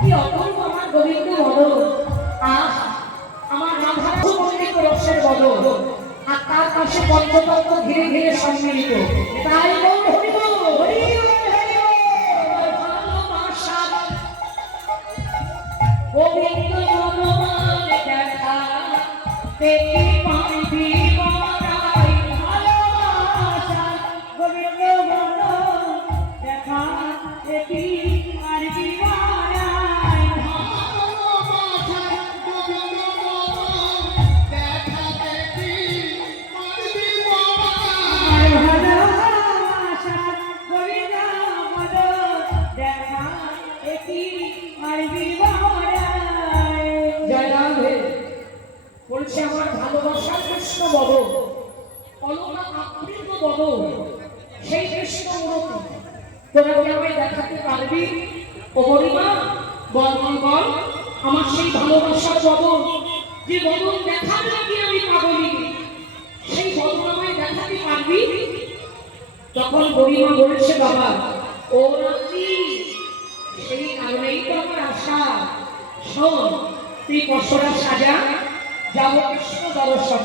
কি অপূর্ব আমার গোবিন্দ বদন। আহ, আমার রাধার মন্দির রসের বদন, আর তার পাশে পঞ্চতত্ত্ব ঘিরে ঘিরে সম্মিলিত। তাই বল হরি বল, হরি বল, হরি বল। আমার ভালোবাসা গোবিন্দ বদন দেখা দেখি পাবি বড়াই। ভালোবাসা গোবিন্দ বদন দেখা দেখি পাবি বড়াই। ভালোবাসা গোবিন্দ বদন দেখা দেখি পাবি বড়াই। ভালোবাসা গোবিন্দ বদন দেখা দেখি পাবি বড়াই। জয় রাধে। বলছে আমার ভালোবাসার কৃষ্ণ বদন, অলকা আকৃত বদন, সেই কৃষ্ণ মূর্তি তোরা কি আমায় দেখাতে পারবি? ও গরিমা বল বল বল, আমার সেই ভালোবাসার বদন, যে বদন দেখার লাগি আমি পাগলি, সেই বদন আমায় দেখাতে পারবি? তখন গরিমা বলেছে বাবা, ও রাত্রি, সেই কারণেই তো আমার আশা। শোন, তুই পশরা সাজা, যাবো কৃষ্ণ দর্শনে।